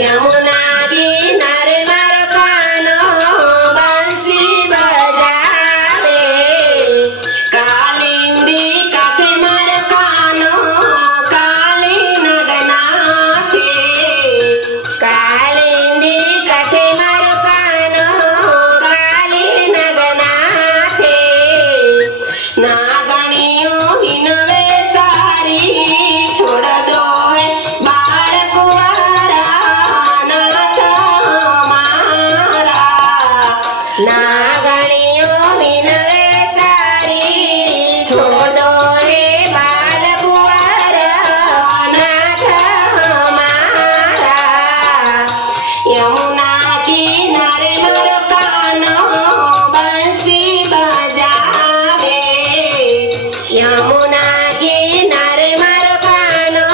यमुना किनारे मारो कानो बंसी बजावे कालिंदी काके मारो कानो काली नगना के कालिंदी काके मारो कानो काली नगना के नागणियों हिनवे सारी छोड़ दो है बार कुवारा नाथ हमारा नागणियों हिनवे सारी छोड़ दो है बाल कुवारा नाथ हमारा यमुना किनारे मारो कानो बंसी बजावे यमुना किनारे मारो कानो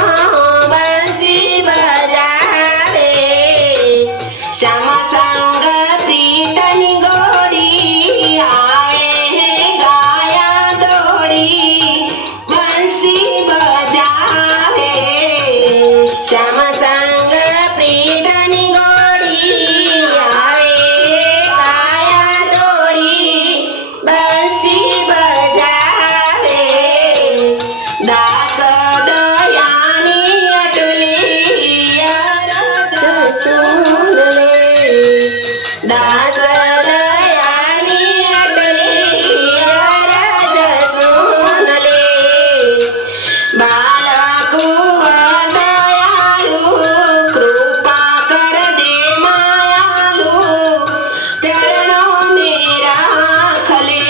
बंसी बजावे श्याम संग प्रीतनी गोरी आए हैं गाया दौड़ी बंसी बजावे श्याम संग प्रीतनी गोरी आए गाया दौड़ी बंसी बजावे दास दयानी अटली अरज सुन ले दास दयानी अटली अरज सुन ले बालकु दयालु कृपा कर दे मायालु चरणों में राख ले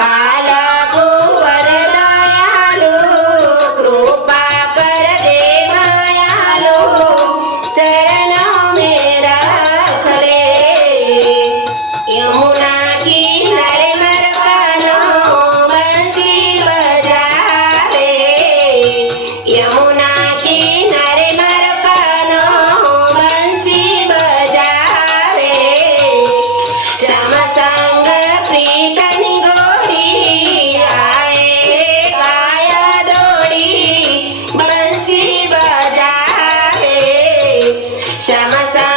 बालकु वर दयालु कृपा कर दे मायालु चरणों में राख ले यमुना किनारे मारो कानो बंसी बजावे यमुना किनारे मारो कानो बंसी बजावे श्याम संग प्रीतनी गोरी आए गाया दौड़ी बंसी बजावे श्याम संग